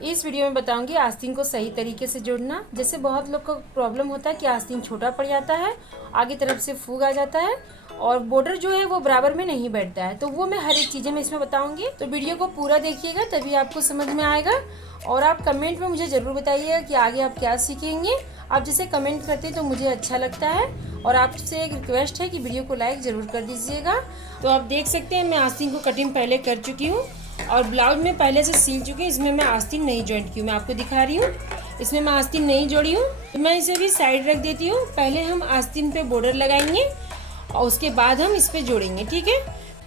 इस वीडियो में बताऊंगी आस्तीन को सही तरीके से जोड़ना। जैसे बहुत लोग को प्रॉब्लम होता है कि आस्तीन छोटा पड़ जाता है, आगे तरफ से फूग आ जाता है और बॉर्डर जो है वो बराबर में नहीं बैठता है। तो वो मैं हर एक चीज़ें मैं इसमें बताऊंगी, तो वीडियो को पूरा देखिएगा तभी आपको समझ में आएगा। और आप कमेंट में मुझे ज़रूर बताइएगा कि आगे आप क्या सीखेंगे। आप जैसे कमेंट करते हैं तो मुझे अच्छा लगता है। और आपसे एक रिक्वेस्ट है कि वीडियो को लाइक ज़रूर कर दीजिएगा। तो आप देख सकते हैं मैं आस्तीन को कटिंग पहले कर चुकी हूँ और ब्लाउज में पहले से सिल चुकी हूँ। इसमें मैं आस्तीन नहीं जॉइंट की हूँ, मैं आपको दिखा रही हूँ। इसमें मैं आस्तीन नहीं जोड़ी हूँ, तो मैं इसे भी साइड रख देती हूँ। पहले हम आस्तीन पे बॉर्डर लगाएंगे और उसके बाद हम इस पे जोड़ेंगे, ठीक है।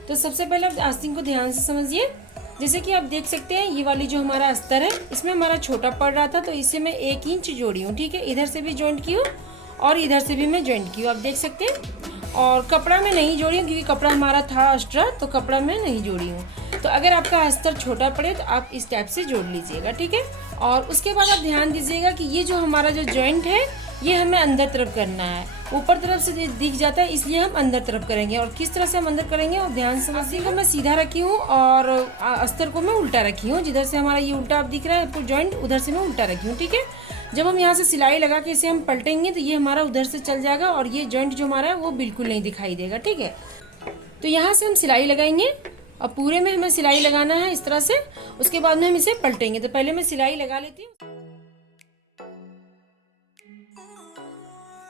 तो सबसे पहले आप आस्तीन को ध्यान से समझिए। जैसे कि आप देख सकते हैं ये वाली जो हमारा अस्तर है इसमें हमारा छोटा पड़ रहा था, तो इसे मैं 1 इंच जोड़ी हूँ, ठीक है। इधर से भी जॉइंट की हूँ और इधर से भी मैं जॉइंट की हूँ, आप देख सकते हैं। और कपड़ा में नहीं जोड़ी हूँ क्योंकि कपड़ा हमारा था एक्स्ट्रा, तो कपड़ा में नहीं जोड़ी हूँ। तो अगर आपका अस्तर छोटा पड़े तो आप इस टाइप से जोड़ लीजिएगा, ठीक है। और उसके बाद आप ध्यान दीजिएगा कि ये जो हमारा जो जॉइंट है ये हमें अंदर तरफ करना है। ऊपर तरफ से दिख जाता है इसलिए हम अंदर तरफ करेंगे। और किस तरह से हम अंदर करेंगे और ध्यान से समझिएगा। मैं सीधा रखी हूँ और अस्तर को मैं उल्टा रखी हूँ। जिधर से हमारा ये उल्टा आप दिख रहा है आपको जॉइंट, उधर से मैं उल्टा रखी हूँ, ठीक है। जब हम यहाँ से सिलाई लगा के इसे हम पलटेंगे तो ये हमारा उधर से चल जाएगा और ये जॉइंट जो हमारा है वो बिल्कुल नहीं दिखाई देगा, ठीक है। तो यहाँ से हम सिलाई लगाएंगे और पूरे में हमें सिलाई लगाना है इस तरह से। उसके बाद में हम इसे पलटेंगे। तो पहले मैं सिलाई लगा लेती हूँ।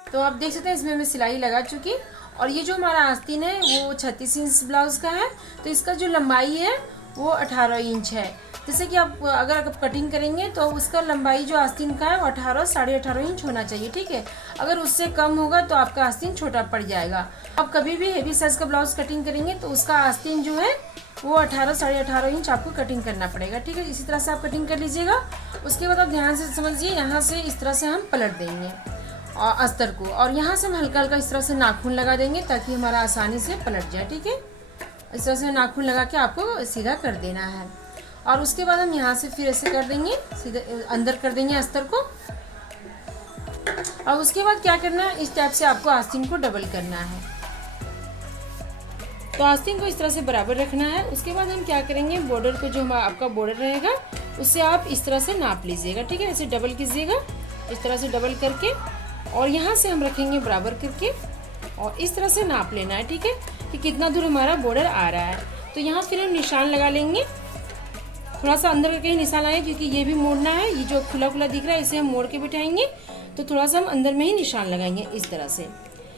तो आप देख सकते हैं इसमें मैं सिलाई लगा चुकी। और ये जो हमारा आस्तीन है वो 36 इंच ब्लाउज का है, तो इसका जो लंबाई है वो 18 इंच है। जैसे कि आप अगर आप कटिंग करेंगे तो उसका लंबाई जो आस्तीन का है वो 18 साढ़े 18 इंच होना चाहिए, ठीक है। अगर उससे कम होगा तो आपका आस्तीन छोटा पड़ जाएगा। आप कभी भी हेवी साइज का ब्लाउज कटिंग करेंगे तो उसका आस्तीन जो है वो 18 साढ़े 18 इंच आपको कटिंग करना पड़ेगा, ठीक है। इसी तरह से आप कटिंग कर लीजिएगा। उसके बाद आप ध्यान से समझिए, यहाँ से इस तरह से हम पलट देंगे और अस्तर को, और यहाँ से हम हल्का हल्का इस तरह से नाखून लगा देंगे ताकि हमारा आसानी से पलट जाए, ठीक है। इस तरह से नाखून लगा के आपको सीधा कर देना है। और उसके बाद हम यहाँ से फिर ऐसे कर देंगे, सीधा अंदर कर देंगे अस्तर को। और उसके बाद क्या करना है, इस टाइप से आपको आस्तीन को डबल करना है। तो आस्तीन को इस तरह से बराबर रखना है। उसके बाद हम क्या करेंगे, बॉर्डर को जो हमारा आपका बॉर्डर रहेगा उससे आप इस तरह से नाप लीजिएगा, ठीक है। ऐसे डबल कीजिएगा, इस तरह से डबल करके, और यहाँ से हम रखेंगे बराबर करके और इस तरह से नाप लेना है, ठीक है, कि कितना दूर हमारा बॉर्डर आ रहा है। तो यहाँ फिर हम निशान लगा लेंगे, थोड़ा सा अंदर करके ही निशान लगाएंगे क्योंकि ये भी मोड़ना है। ये जो खुला खुला दिख रहा है इसे हम मोड़ के बिठाएंगे, तो थोड़ा सा हम अंदर में ही निशान लगाएंगे इस तरह से।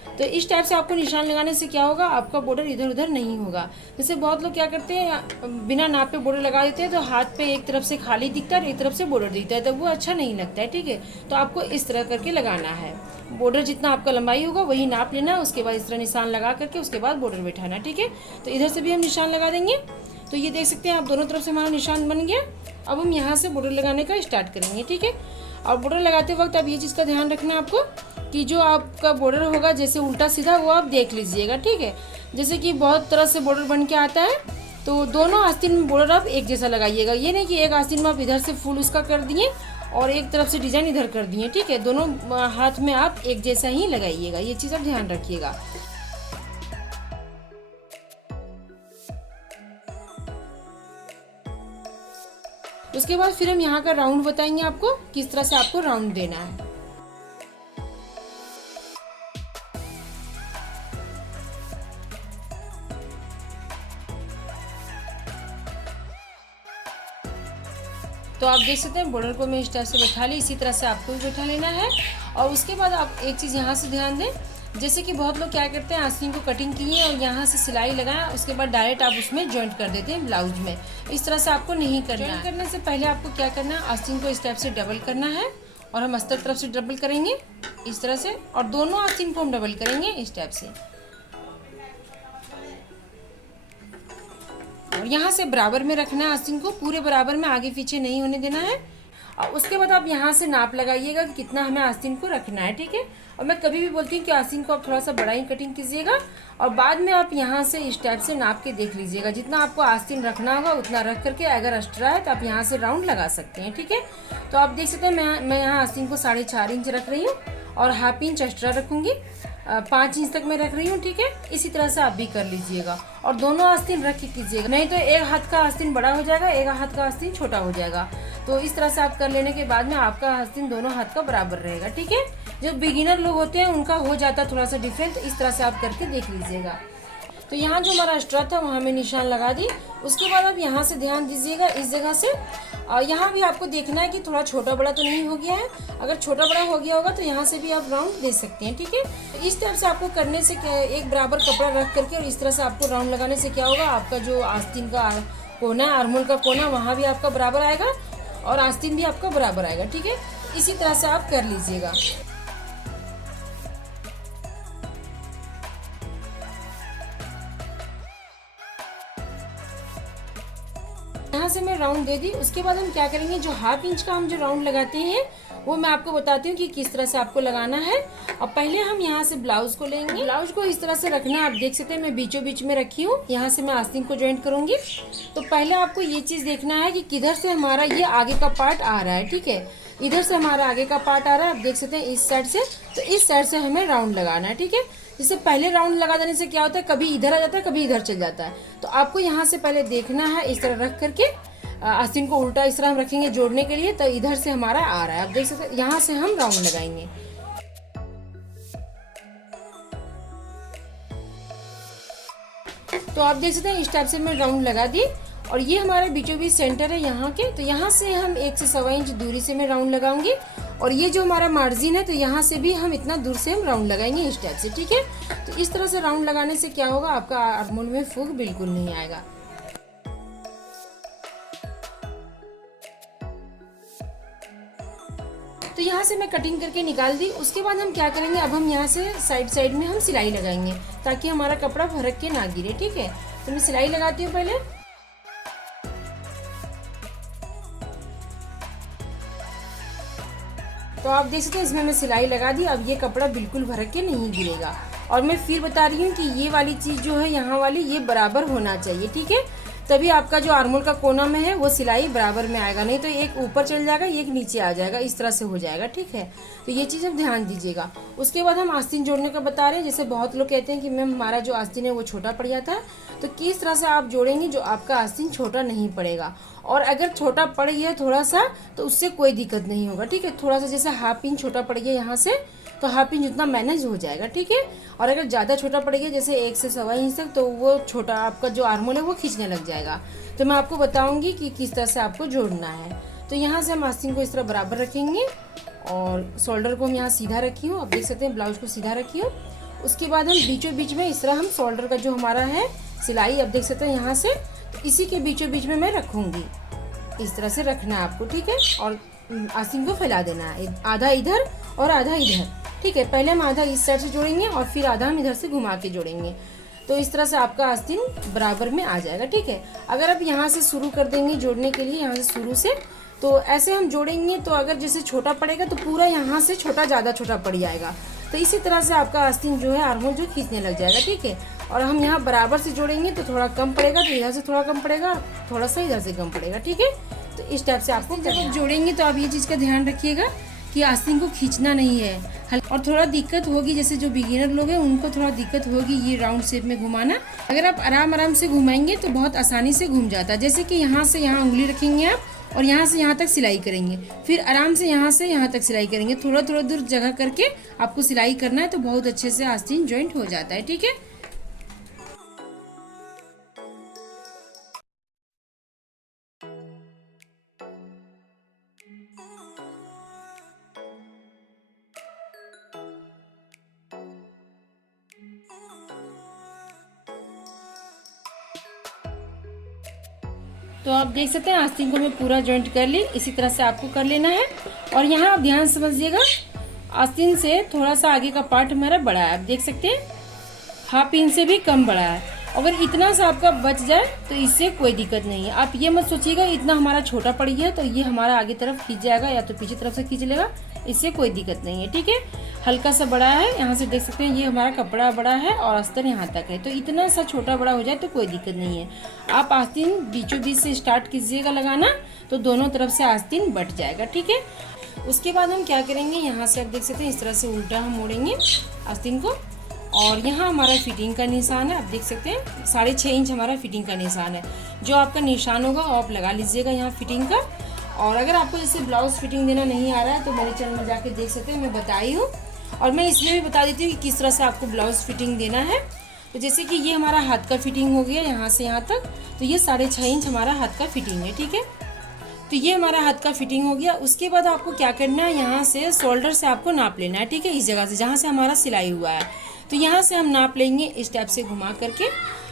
तो इस टाइप से आपको निशान लगाने से क्या होगा, आपका बॉर्डर इधर उधर नहीं होगा। जैसे बहुत लोग क्या करते हैं, बिना नाप पे बॉर्डर लगा देते हैं तो हाथ पे एक तरफ से खाली दिखता है और एक तरफ से बॉर्डर दिखता है, तो वो अच्छा नहीं लगता है, ठीक है। तो आपको इस तरह करके लगाना है। बॉर्डर जितना आपका लंबाई होगा वही नाप लेना है। उसके बाद इस तरह निशान लगा करके उसके बाद बॉर्डर बैठाना, ठीक है। तो इधर से भी हम निशान लगा देंगे। तो ये देख सकते हैं आप, दोनों तरफ से हमारा निशान बन गया। अब हम यहाँ से बॉर्डर लगाने का स्टार्ट करेंगे, ठीक है। और बॉर्डर लगाते वक्त अब ये चीज़ का ध्यान रखना है आपको कि जो आपका बॉर्डर होगा जैसे उल्टा सीधा वो आप देख लीजिएगा, ठीक है। जैसे कि बहुत तरह से बॉर्डर बन के आता है, तो दोनों आस्तीन में बॉर्डर आप एक जैसा लगाइएगा। ये नहीं कि एक आस्तीन में आप इधर से फुल उसका कर दिए और एक तरफ से डिजाइन इधर कर दिए, ठीक है। दोनों हाथ में आप एक जैसा ही लगाइएगा, ये चीज़ आप ध्यान रखिएगा। उसके बाद फिर हम यहाँ का राउंड बताएंगे आपको, किस तरह से आपको राउंड देना है। तो आप देख सकते हैं बॉर्डर को मैं इस टाइप से बैठा ली, इसी तरह से आपको भी बैठा लेना है। और उसके बाद आप एक चीज़ यहाँ से ध्यान दें, जैसे कि बहुत लोग क्या करते हैं, आस्तीन को कटिंग किए और यहाँ से सिलाई लगाएं, उसके बाद डायरेक्ट आप उसमें जॉइंट कर देते हैं ब्लाउज में। इस तरह से आपको नहीं करना है। जॉइंट करने से पहले आपको क्या करना है, आस्तीन को इस टाइप से डबल करना है और हम अस्तर तरफ से डबल करेंगे इस तरह से, और दोनों आस्तीन को हम डबल करेंगे इस टाइप से। और यहाँ से बराबर में रखना है आस्तीन को, पूरे बराबर में, आगे पीछे नहीं होने देना है। और उसके बाद आप यहाँ से नाप लगाइएगा कि कितना हमें आस्तीन को रखना है, ठीक है। और मैं कभी भी बोलती हूँ कि आस्तीन को आप थोड़ा सा बड़ा ही कटिंग कीजिएगा और बाद में आप यहाँ से इस टाइप से नाप के देख लीजिएगा। जितना आपको आस्तीन रखना होगा उतना रख करके, अगर एक्स्ट्रा है तो आप यहाँ से राउंड लगा सकते हैं, ठीक है। तो आप देख सकते हैं मैं यहाँ आस्तीन को 4.5 इंच रख रही हूँ और 1/2 इंच एक्स्ट्रा रखूँगी। 5 इंच तक मैं रख रही हूँ, ठीक है। इसी तरह से आप भी कर लीजिएगा और दोनों आस्तीन रख के कीजिएगा, नहीं तो एक हाथ का आस्तीन बड़ा हो जाएगा, एक हाथ का आस्तीन छोटा हो जाएगा। तो इस तरह से आप कर लेने के बाद में आपका आस्तीन दोनों हाथ का बराबर रहेगा, ठीक है। जो बिगिनर लोग होते हैं उनका हो जाता है थोड़ा सा डिफरेंट, इस तरह से आप करके देख लीजिएगा। तो यहाँ जो हमारा एक्स्ट्रा था वहाँ में निशान लगा दी। उसके बाद आप यहाँ से ध्यान दीजिएगा इस जगह से, और यहाँ भी आपको देखना है कि थोड़ा छोटा बड़ा तो नहीं हो गया है। अगर छोटा बड़ा हो गया होगा तो यहाँ से भी आप राउंड दे सकते हैं, ठीक है। तो इस टाइप से आपको करने से एक बराबर कपड़ा रख करके और इस तरह से आपको राउंड लगाने से क्या होगा, आपका जो आस्तीन का कोना है, आर्मोल का कोना, वहाँ भी आपका बराबर आएगा और आस्तीन भी आपका बराबर आएगा, ठीक है। इसी तरह से आप कर लीजिएगा। यहाँ से मैं राउंड दे दी। उसके बाद हम क्या करेंगे, जो 1/2 इंच का हम जो राउंड लगाते हैं वो मैं आपको बताती हूँ कि किस तरह से आपको लगाना है। और पहले हम यहाँ से ब्लाउज को लेंगे। ब्लाउज को इस तरह से रखना है, आप देख सकते हैं मैं बीचों बीच में रखी हूँ। यहाँ से मैं आस्तीन को ज्वाइंट करूंगी। तो पहले आपको ये चीज़ देखना है कि किधर से हमारा ये आगे का पार्ट आ रहा है, ठीक है। इधर से हमारा आगे का पार्ट आ रहा है, आप देख सकते हैं इस साइड से। तो इस साइड से हमें राउंड लगाना है, ठीक है। जैसे पहले राउंड लगा देने से क्या होता है, कभी इधर आ जाता है, कभी इधर चल जाता है। तो आपको यहाँ से पहले देखना है, इस तरह रख करके आस्तीन को उल्टा इस तरह हम रखेंगे जोड़ने के लिए। तो इधर से हमारा आ रहा है, आप देख सकते हैं। यहाँ से हम राउंड लगाएंगे। तो आप देख सकते हैं इस टाइप से मैं राउंड लगा दी। और ये हमारा बीचों बीच सेंटर है यहाँ के। तो यहाँ से हम 1 से 1.25 इंच दूरी से मैं राउंड लगाऊंगी। और ये जो हमारा मार्जिन है, तो यहाँ से भी हम इतना दूर से हम राउंड लगाएंगे इस टाइप से, ठीक है। तो इस तरह से राउंड लगाने से क्या होगा, आपका आर्मोल में फूग बिल्कुल नहीं आएगा। तो यहाँ से मैं कटिंग करके निकाल दी। उसके बाद हम क्या करेंगे, अब हम यहाँ से साइड साइड में हम सिलाई लगाएंगे ताकि हमारा कपड़ा फरक के ना गिरे, ठीक है। तो मैं सिलाई लगाती हूँ पहले। तो आप देख सकते हैं इसमें मैं सिलाई लगा दी। अब ये कपड़ा बिल्कुल भरक के नहीं गिरेगा। और मैं फिर बता रही हूँ कि ये वाली चीज़ जो है यहाँ वाली, ये बराबर होना चाहिए, ठीक है। तभी आपका जो आर्मोल का कोना में है वो सिलाई बराबर में आएगा, नहीं तो एक ऊपर चल जाएगा, एक नीचे आ जाएगा, इस तरह से हो जाएगा, ठीक है। तो ये चीज़ आप ध्यान दीजिएगा। उसके बाद हम आस्तीन जोड़ने का बता रहे हैं। जैसे बहुत लोग कहते हैं कि मैम हमारा जो आस्तीन है वो छोटा पड़ जाता है, तो किस तरह से आप जोड़ेंगे जो आपका आस्तीन छोटा नहीं पड़ेगा। और अगर छोटा पड़ गया थोड़ा सा तो उससे कोई दिक्कत नहीं होगा, ठीक है। थोड़ा सा जैसे 1/2 इंच छोटा पड़ गया यहाँ से, तो 1/2 इंच उतना मैनेज हो जाएगा, ठीक है। और अगर ज़्यादा छोटा पड़ गया जैसे 1 से 1.25 इंच तक, तो वो छोटा आपका जो आर्मोल है वो खींचने लग जाएगा। तो मैं आपको बताऊंगी कि किस तरह से आपको जोड़ना है। तो यहाँ से हम आस्तीन को इस तरह बराबर रखेंगे और शोल्डर को हम यहाँ सीधा रखी हूँ, आप देख सकते हैं ब्लाउज को सीधा रखी हूँ। उसके बाद हम बीचों बीच में इस तरह हम शोल्डर का जो हमारा है सिलाई, आप देख सकते हैं यहाँ से, तो इसी के बीचों बीच में मैं रखूँगी। इस तरह से रखना है आपको, ठीक है। और आस्तीन को फैला देना है, आधा इधर और आधा इधर, ठीक है। पहले हम आधा इस साइड से जोड़ेंगे और फिर आधा हम इधर से घुमा के जोड़ेंगे। तो इस तरह से आपका आस्तीन बराबर में आ जाएगा, ठीक है। अगर आप यहाँ से शुरू कर देंगे जोड़ने के लिए, यहाँ से शुरू से, तो ऐसे हम जोड़ेंगे तो अगर जैसे छोटा पड़ेगा तो पूरा यहाँ से छोटा ज़्यादा छोटा पड़ जाएगा। तो इसी तरह से आपका आस्तीन जो है आर्मोल जो खींचने लग जाएगा, ठीक है। और हम यहाँ बराबर से जोड़ेंगे तो थोड़ा कम पड़ेगा, तो इधर से थोड़ा कम पड़ेगा, थोड़ा सा इधर से कम पड़ेगा, ठीक है। तो इस टाइप से आपको जब आप जोड़ेंगे तो आप ये चीज़ का ध्यान रखिएगा कि आस्तीन को खींचना नहीं है। और थोड़ा दिक्कत होगी, जैसे जो बिगिनर लोग हैं उनको थोड़ा दिक्कत होगी ये राउंड शेप में घुमाना। अगर आप आराम आराम से घुमाएंगे तो बहुत आसानी से घूम जाता है। जैसे कि यहाँ से यहाँ उंगली रखेंगे आप और यहाँ से यहाँ तक सिलाई करेंगे, फिर आराम से यहाँ से यहाँ तक सिलाई करेंगे, थोड़ा थोड़ा दूर जगह करके आपको सिलाई करना है, तो बहुत अच्छे से आस्तीन ज्वाइंट हो जाता है, ठीक है। तो आप देख सकते हैं आस्तीन को मैं पूरा जॉइंट कर ली। इसी तरह से आपको कर लेना है। और यहाँ आप ध्यान समझिएगा, आस्तीन से थोड़ा सा आगे का पार्ट हमारा बड़ा है, आप देख सकते हैं 1/2 इंच से भी कम बड़ा है। अगर इतना सा आपका बच जाए तो इससे कोई दिक्कत नहीं है। आप ये मत सोचिएगा इतना हमारा छोटा पड़ गया तो ये हमारा आगे तरफ खींच जाएगा या तो पीछे तरफ से खींच लेगा, इससे कोई दिक्कत नहीं है, ठीक है। हल्का सा बड़ा है, यहाँ से देख सकते हैं ये हमारा कपड़ा बड़ा है और अस्तर यहाँ तक है, तो इतना सा छोटा बड़ा हो जाए तो कोई दिक्कत नहीं है। आप आस्तीन बीचों बीच से स्टार्ट कीजिएगा लगाना, तो दोनों तरफ से आस्तीन बट जाएगा, ठीक है। उसके बाद हम क्या करेंगे, यहाँ से आप देख सकते हैं इस तरह से उल्टा हम मोड़ेंगे आस्तीन को और यहाँ हमारा फिटिंग का निशान है, आप देख सकते हैं 6.5 इंच हमारा फिटिंग का निशान है। जो आपका निशान होगा वो आप लगा लीजिएगा यहाँ फिटिंग का। और अगर आपको जैसे ब्लाउज़ फिटिंग देना नहीं आ रहा है तो मेरे चैनल में जाके देख सकते हैं, मैं बताई हूँ। और मैं इसमें भी बता देती हूँ कि किस तरह से आपको ब्लाउज़ फिटिंग देना है। तो जैसे कि ये हमारा हाथ का फिटिंग हो गया यहाँ से यहाँ तक, तो ये 6.5 इंच हमारा हाथ का फिटिंग है, ठीक है। तो ये हमारा हाथ का फिटिंग हो गया। उसके बाद आपको क्या करना है, यहाँ से शोल्डर से आपको नाप लेना है, ठीक है। इस जगह से जहाँ से हमारा सिलाई हुआ है, तो यहाँ से हम नाप लेंगे इस टाइप से घुमा करके।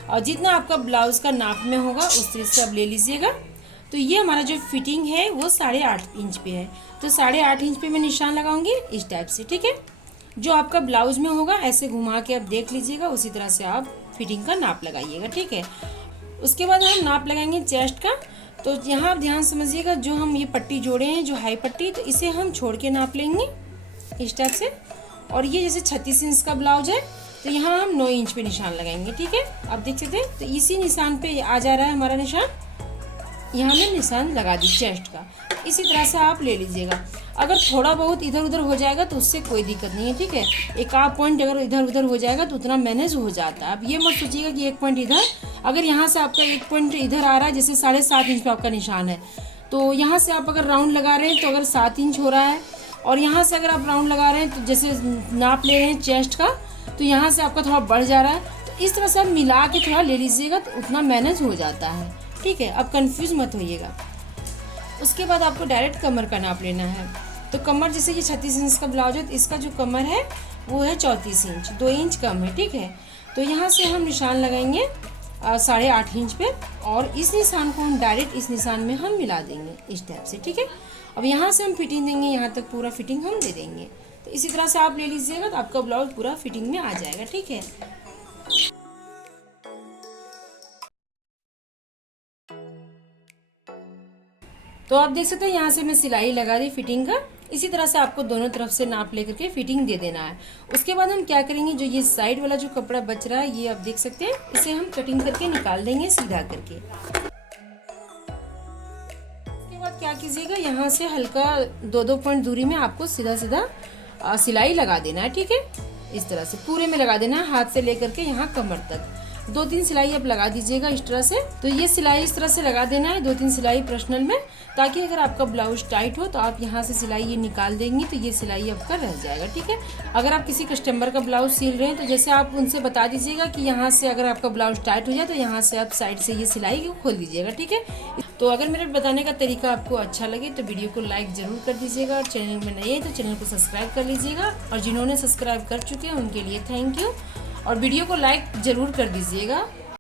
और जितना आपका ब्लाउज़ का नाप में होगा उस तरह से आप ले लीजिएगा। तो ये हमारा जो फिटिंग है वो 8.5 इंच पे है, तो 8.5 इंच पे मैं निशान लगाऊंगी इस टाइप से, ठीक है। जो आपका ब्लाउज़ में होगा ऐसे घुमा के आप देख लीजिएगा, उसी तरह से आप फिटिंग का नाप लगाइएगा, ठीक है। उसके बाद हम नाप लगाएंगे चेस्ट का। तो यहाँ आप ध्यान समझिएगा, जो हम ये पट्टी जोड़े हैं, जो हाई पट्टी, तो इसे हम छोड़ के नाप लेंगे इस टाइप से। और ये जैसे 36 इंच का ब्लाउज है, तो यहाँ हम 9 इंच पे निशान लगाएंगे, ठीक है। आप देख सकते हैं, तो इसी निशान पे आ जा रहा है हमारा निशान। यहाँ मैं निशान लगा दी चेस्ट का। इसी तरह से आप ले लीजिएगा। अगर थोड़ा बहुत इधर उधर हो जाएगा तो उससे कोई दिक्कत नहीं है, ठीक है। एक आध पॉइंट अगर इधर उधर हो जाएगा तो उतना मैनेज हो जाता है। अब ये मत सोचिएगा कि एक पॉइंट इधर, अगर यहाँ से आपका एक पॉइंट इधर आ रहा है, जैसे 7.5 इंच पे आपका निशान है, तो यहाँ से आप अगर राउंड लगा रहे हैं तो अगर 7 इंच हो रहा है, और यहाँ से अगर आप राउंड लगा रहे हैं तो जैसे नाप ले रहे हैं चेस्ट का, तो यहाँ से आपका थोड़ा बढ़ जा रहा है। तो इस तरह से आप मिला के थोड़ा ले लीजिएगा तो उतना मैनेज हो जाता है, ठीक है। अब कंफ्यूज मत होइएगा। उसके बाद आपको डायरेक्ट कमर का नाप लेना है। तो कमर जैसे कि 36 इंच का ब्लाउज है, तो इसका जो कमर है वो है 34 इंच, 2 इंच कम है, ठीक है। तो यहाँ से हम निशान लगाएंगे 8.5 इंच पे, और इस निशान को हम डायरेक्ट इस निशान में हम मिला देंगे इस टाइप से, ठीक है। अब यहाँ से हम फिटिंग देंगे, यहाँ तक पूरा फिटिंग हम दे देंगे। तो इसी तरह से आप ले लीजिएगा तो आपका ब्लाउज पूरा फिटिंग में आ जाएगा, ठीक है। तो आप देख सकते हैं यहाँ से मैं सिलाई लगा दी फिटिंग का। इसी तरह से आपको दोनों तरफ से नाप लेकर के फिटिंग दे देना है। उसके बाद हम क्या करेंगे, जो ये साइड वाला जो कपड़ा बच रहा है, ये आप देख सकते हैं, इसे हम कटिंग करके निकाल देंगे सीधा करके। उसके बाद क्या कीजिएगा, यहाँ से हल्का 2-2 पॉइंट दूरी में आपको सीधा सीधा सिलाई लगा देना है, ठीक है। इस तरह से पूरे में लगा देना है, हाथ से लेकर के यहाँ कमर तक 2-3 सिलाई आप लगा दीजिएगा इस तरह से। तो ये सिलाई इस तरह से लगा देना है, 2-3 सिलाई पर्सनल में, ताकि अगर आपका ब्लाउज टाइट हो तो आप यहाँ से सिलाई ये निकाल देंगी तो ये सिलाई आपका रह जाएगा, ठीक है। अगर आप किसी कस्टमर का ब्लाउज सिल रहे हैं तो जैसे आप उनसे बता दीजिएगा कि यहाँ से अगर आपका ब्लाउज टाइट हो जाए तो यहाँ से आप साइड से ये सिलाई को खोल दीजिएगा, ठीक है। तो अगर मेरे बताने का तरीका आपको अच्छा लगे तो वीडियो को लाइक ज़रूर कर दीजिएगा, और चैनल में नए हैं तो चैनल को सब्सक्राइब कर लीजिएगा, और जिन्होंने सब्सक्राइब कर चुके हैं उनके लिए थैंक यू। और वीडियो को लाइक ज़रूर कर दीजिएगा।